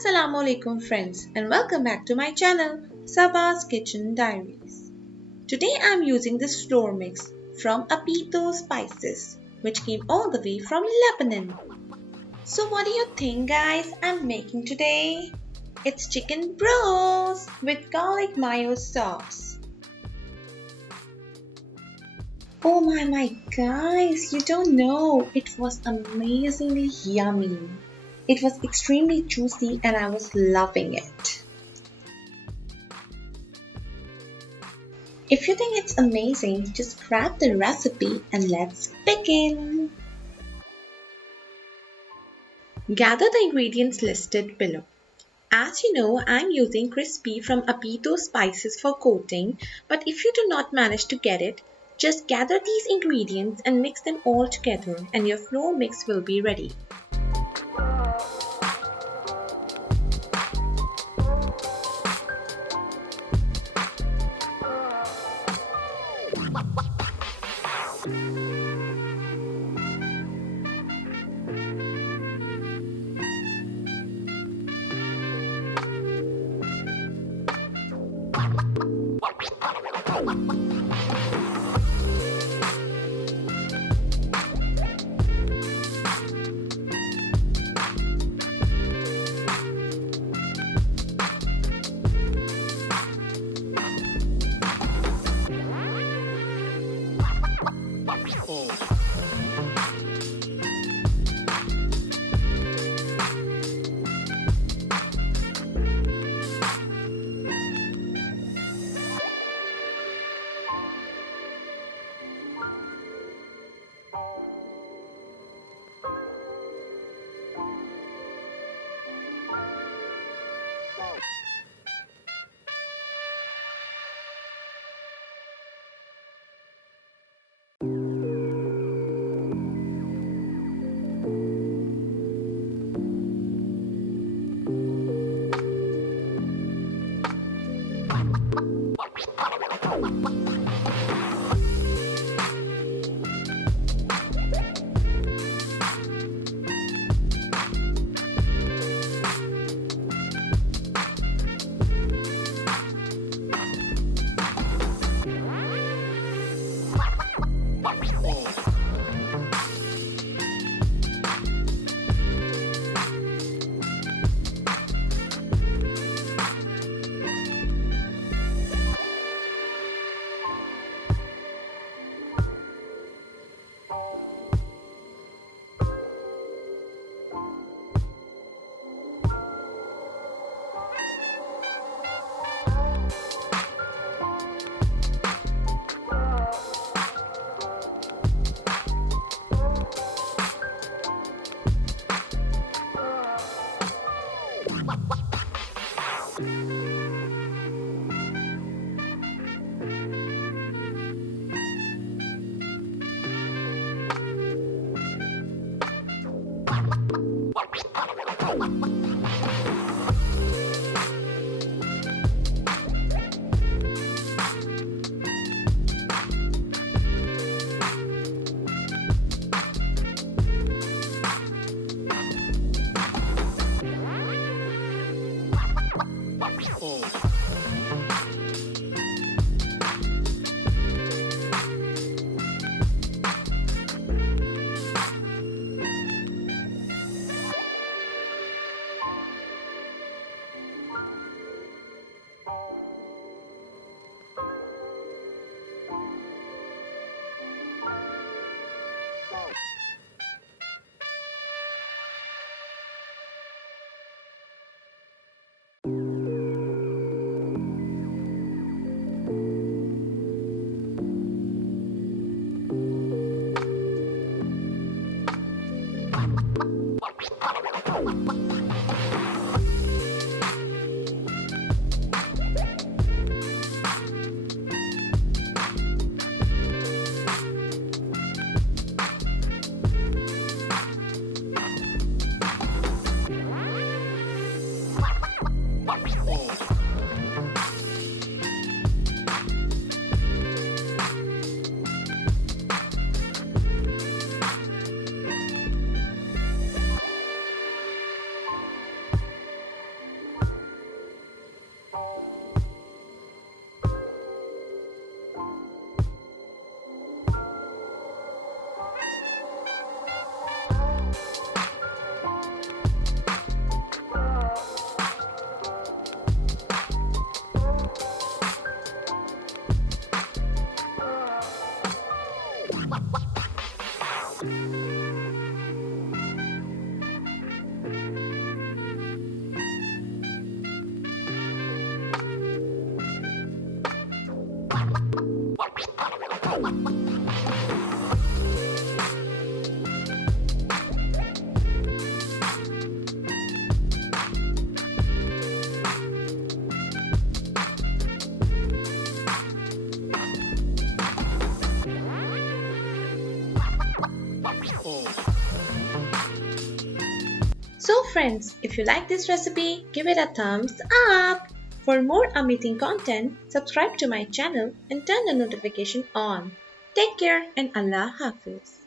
Assalamu alaikum friends and welcome back to my channel Saba's Kitchen Diaries. Today I am using this flour mix from Abido Spices which came all the way from Lebanon. So what do you think guys I'm making today? It's chicken broast with garlic mayo sauce. Oh my guys, you don't know, it was amazingly yummy. It was extremely juicy and I was loving it. If you think it's amazing, just grab the recipe and let's begin. Gather the ingredients listed below. As you know, I'm using crispy from Abido Spices for coating, but if you do not manage to get it, just gather these ingredients and mix them all together and your flour mix will be ready. friends, if you like this recipe, give it a thumbs up. For more amazing content, subscribe to my channel and turn the notification on. Take care and Allah Hafiz.